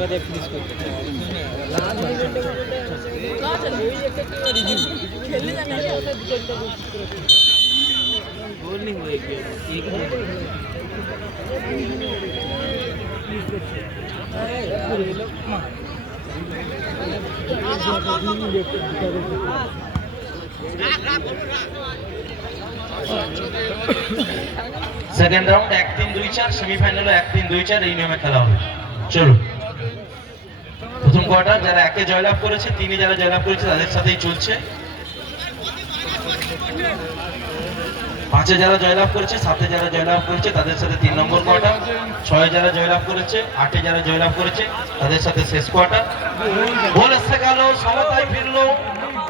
জায়গাতে ফিনিশ করতে গোল नहीं हुआ एक ही সেকেন্ড রাউন্ড 1-3-2-4 সেমিফাইনাল 1-3-2-4 এই নিয়মে খেলা হবে। চলো প্রথম কোয়ার্টার যারা একে জয়লাভ করেছে, তিনি যারা জয়লাভ করেছে তাদের সাথেই চলছে। 5-এ যারা জয়লাভ করেছে, 7-এ যারা জয়লাভ করেছে তাদের সাথে 3 নম্বর কোয়ার্টার, 6-এ যারা জয়লাভ করেছে, 8-এ যারা জয়লাভ করেছে তাদের সাথে শেষ কোয়ার্টার। গোল এসে গেল, সমতায় ফিরলো,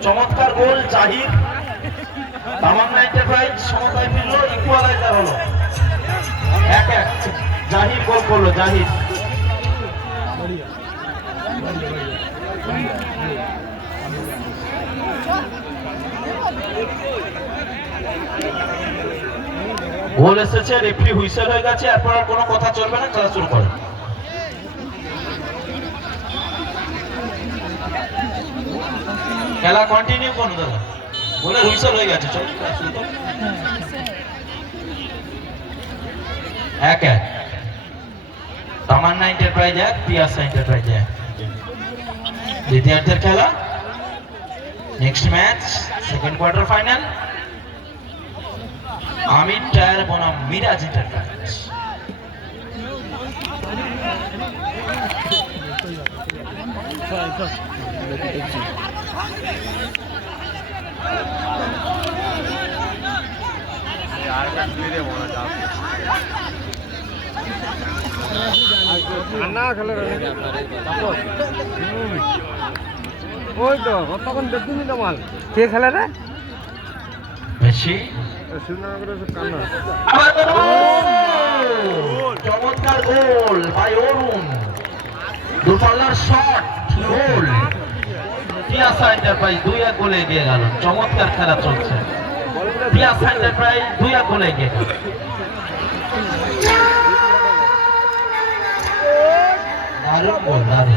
চমৎকার গোল জাহির। তামান্না এন্টারপ্রাইজ সমতায় ফিরলো, ইকুয়ালাইজার হলো 1-1। জাহির গোল করলো, জাহির। গোল এসেছে, রেফারি হুইসেল হয়ে গেছে, এরপর আর কোনো কথা চলবে না, খেলা শুরু করে। খেলা কন্টিনিউ করুন দাদা, গোলের হুইসেল হয়ে গেছে, চলো খেলা শুরু করুন। 1-1 তামান্না এন্টারপ্রাইজ 1, পিয়াসা এন্টারপ্রাইজ 1। দ্বিতীয়ার্ধের খেলা, next match second quarter final, Amir tyre বনাম মিরাজ এন্টারপ্রাইজ। ওই তো তখন দেখিনি তো মাল কে খেলে রে বেশি কান্না চমৎকার গোল বাই অরুণ, দূরপাল্লার শট, গোল। পিয়াসা এন্টারপ্রাইজ 2-1 গোলে এগিয়ে গেল। চমৎকার খেলা চলছে, পিয়াসা এন্টারপ্রাইজ 2-1 গোলে এগিয়ে গেল। দারুণ গোল, দারুণ।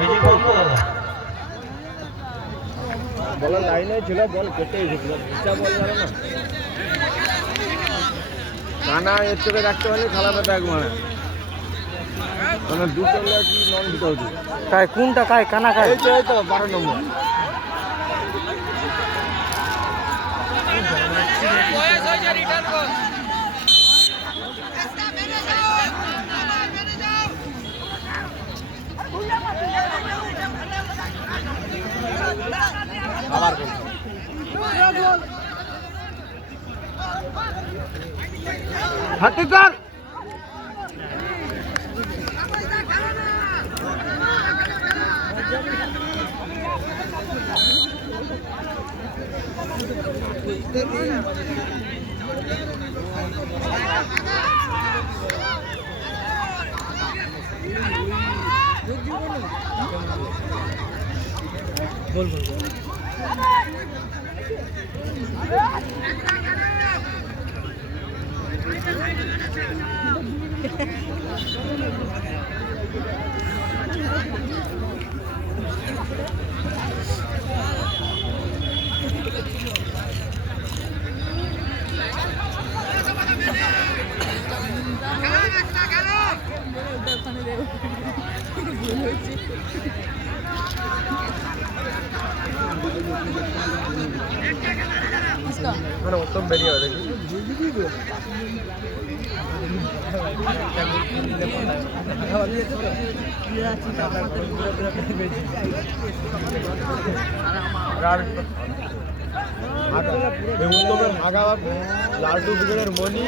বেশি গোল তো দাদা, বলার লাইনে ছিল, বল কেটে এসেছিল, ভিজা বল গেল না। কানা এর চোখে রাখতে পারলে খেলাটা ব্যাগ মারে, মানে দুটো কি নন দিতে হতো। কায় কোনটা কায় কানা কায়? এই তো 12 নম্বর। আবার হাতি কর बोल बोल মানে উত্তম বেরিয়ে হবে উত্তমের ভাগা লালটু বিগড়ের মনি